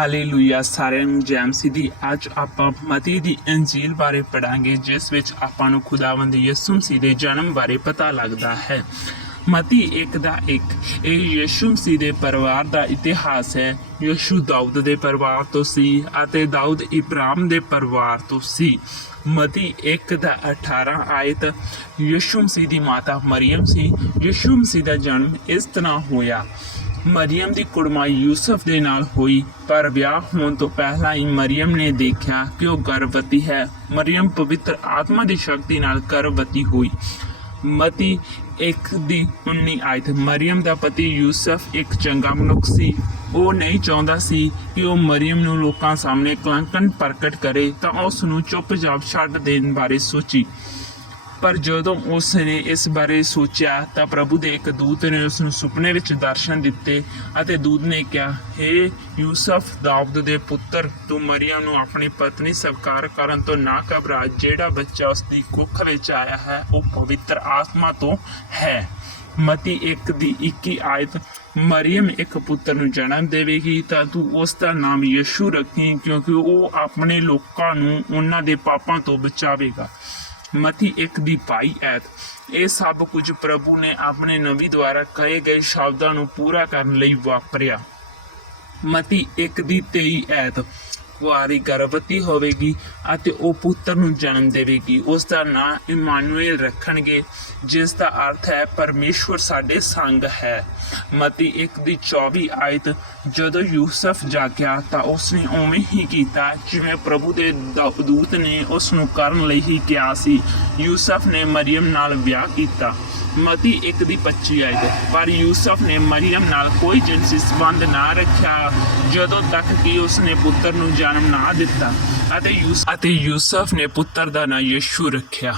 Hallelujah ਸਾਰਿਆਂ ਨੂੰ ਜੈ ਮਸੀਹ। ਅੱਜ ਆਪਾਂ ਮਤੀ ਦੀ ਇੰਜੀਲ ਬਾਰੇ ਪੜਾਂਗੇ ਜਿਸ ਵਿੱਚ ਆਪਾਂ ਨੂੰ ਖੁਦਾਵੰਦ ਯਿਸੂ ਮਸੀਹ ਦੇ ਜਨਮ ਬਾਰੇ ਪਤਾ ਲੱਗਦਾ ਹੈ। ਮਤੀ ਇੱਕ ਦਾ ਇੱਕ, ਇਹ ਯਿਸੂ ਮਸੀਹ ਦੇ ਪਰਿਵਾਰ ਦਾ ਇਤਿਹਾਸ ਹੈ। ਯਿਸੂ ਦਾਊਦ ਦੇ ਪਰਿਵਾਰ ਤੋਂ ਸੀ ਅਤੇ ਦਾਊਦ ਇਬਰਾਹਿਮ ਦੇ ਪਰਿਵਾਰ ਤੋਂ ਸੀ। ਮਤੀ 1 ਦਾ 18 ਆਇਤ, ਯਿਸੂ ਮਸੀਹ ਦੀ ਮਾਤਾ ਮਰੀਮ ਸੀ। ਯਿਸੂ ਮਸੀਹ ਦਾ ਜਨਮ ਇਸ ਤਰ੍ਹਾਂ ਹੋਇਆ। ਮਰੀਮ ਦੀ ਕੁੜਮਾਈ ਯੂਸਫ ਦੇ ਨਾਲ ਹੋਈ, ਪਰ ਵਿਆਹ ਹੋਣ ਤੋਂ ਪਹਿਲਾਂ ਹੀ ਮਰੀਮ ਨੇ ਦੇਖਿਆ ਕਿ ਉਹ ਗਰਭਵਤੀ ਹੈ। ਮਰੀਮ ਪਵਿੱਤਰ ਆਤਮਾ ਦੀ ਸ਼ਕਤੀ ਨਾਲ ਗਰਭਵਤੀ ਹੋਈ। ਮਤੀ ਇੱਕ ਦੀ 19 ਆਇਤ ਮਰੀਮ ਦਾ ਪਤੀ ਯੂਸਫ ਇੱਕ ਚੰਗਾ ਮਨੁੱਖ ਸੀ। ਉਹ ਨਹੀਂ ਚਾਹੁੰਦਾ ਸੀ ਕਿ ਉਹ ਮਰੀਮ ਨੂੰ ਲੋਕਾਂ ਸਾਹਮਣੇ ਕਲੰਕਣ ਪ੍ਰਗਟ ਕਰੇ, ਤਾਂ ਉਸ ਨੂੰ ਚੁੱਪਚਾਪ ਛੱਡ ਦੇਣ ਬਾਰੇ ਸੋਚੀ। ਪਰ ਜਦੋਂ ਉਸ ਨੇ ਇਸ ਬਾਰੇ ਸੋਚਿਆ ਤਾਂ ਪ੍ਰਭੂ ਦੇ ਇੱਕ ਦੂਤ ਨੇ ਉਸ ਨੂੰ ਸੁਪਨੇ ਵਿੱਚ ਦਰਸ਼ਨ ਦਿੱਤੇ ਅਤੇ ਦੂਤ ਨੇ ਕਿਹਾ हे ਯੂਸਫ, ਦਾਊਦ ਦੇ ਪੁੱਤਰ, ਤੂੰ ਮਰੀਮ ਨੂੰ ਆਪਣੀ ਪਤਨੀ ਸਵਕਾਰ ਕਰਨ ਤੋਂ ਨਾ ਘਬਰਾ ਜਿਹੜਾ ਬੱਚਾ ਉਸ ਦੀ ਕੁੱਖ ਵਿੱਚ ਆਇਆ ਹੈ, ਉਹ ਪਵਿੱਤਰ ਆਤਮਾ ਤੋਂ ਹੈ। ਮਤੀ 1 ਦੀ 21 ਆਇਤ, ਮਰੀਮ ਇੱਕ ਪੁੱਤਰ ਨੂੰ ਜਨਮ ਦੇਵੇਗੀ, ਤਾਂ ਤੂੰ ਉਸ ਦਾ ਨਾਮ ਯਿਸੂ ਰੱਖੀ, ਕਿਉਂਕਿ ਉਹ ਆਪਣੇ ਲੋਕਾਂ ਨੂੰ ਉਹਨਾਂ ਦੇ ਪਾਪਾਂ ਤੋਂ ਬਚਾਵੇਗਾ। ਮਤੀ 1 ਦੀ ਪਾਈ ਐਤ। ਇਹ ਸਭ ਕੁਝ ਪ੍ਰਭੂ ਨੇ ਆਪਣੇ ਨਬੀ ਦੁਆਰਾ ਕਹੇ ਗਏ ਸ਼ਬਦਾਂ ਨੂੰ ਪੂਰਾ ਕਰਨ ਲਈ ਵਾਪਰਿਆ। ਮਤੀ 1 ਦੀ 23 ਐਤ। ਕੁਆਰੀ ਗਰਭਵਤੀ ਹੋਵੇਗੀ ਅਤੇ ਉਹ ਪੁੱਤਰ ਨੂੰ ਜਨਮ ਦੇਵੇਗੀ। ਉਸ ਦਾ ਨਾਂ ਇਮਾਨੁਅਲ ਰੱਖਣਗੇ, ਜਿਸ ਦਾ ਅਰਥ ਹੈ ਪਰਮੇਸ਼ਵਰ ਸਾਡੇ ਸੰਗ ਹੈ। ਮਤੀ 1 ਦੀ 24 ਆਇਤ, ਜਦੋਂ ਯੂਸਫ ਜਾਗਿਆ ਤਾਂ ਉਸਨੇ ਉਵੇਂ ਹੀ ਕੀਤਾ ਜਿਵੇਂ ਪ੍ਰਭੂ ਦੇ ਦ- ਦੂਤ ਨੇ ਉਸ ਨੂੰ ਕਰਨ ਲਈ ਹੀ ਕਿਹਾ ਸੀ। ਯੂਸਫ ਨੇ ਮਰੀਮ ਨਾਲ ਵਿਆਹ ਕੀਤਾ। ਮਤੀ 1 ਦੀ 25 ਆਇਤ ਪਰ ਯੂਸਫ ਨੇ ਮਰੀਮ ਨਾਲ ਕੋਈ ਜਿਨਸੀ ਸੰਬੰਧ ਨਾ ਰੱਖਿਆ, ਜਦੋਂ ਤੱਕ ਕਿ ਉਸਨੇ ਪੁੱਤਰ ਨੂੰ ਜਨਮ ਨਾ ਦਿੱਤਾ ਅਤੇ ਯੂਸ ਅਤੇ ਯੂਸਫ ਨੇ ਪੁੱਤਰ ਦਾ ਨਾਂ ਯਿਸੂ ਰੱਖਿਆ।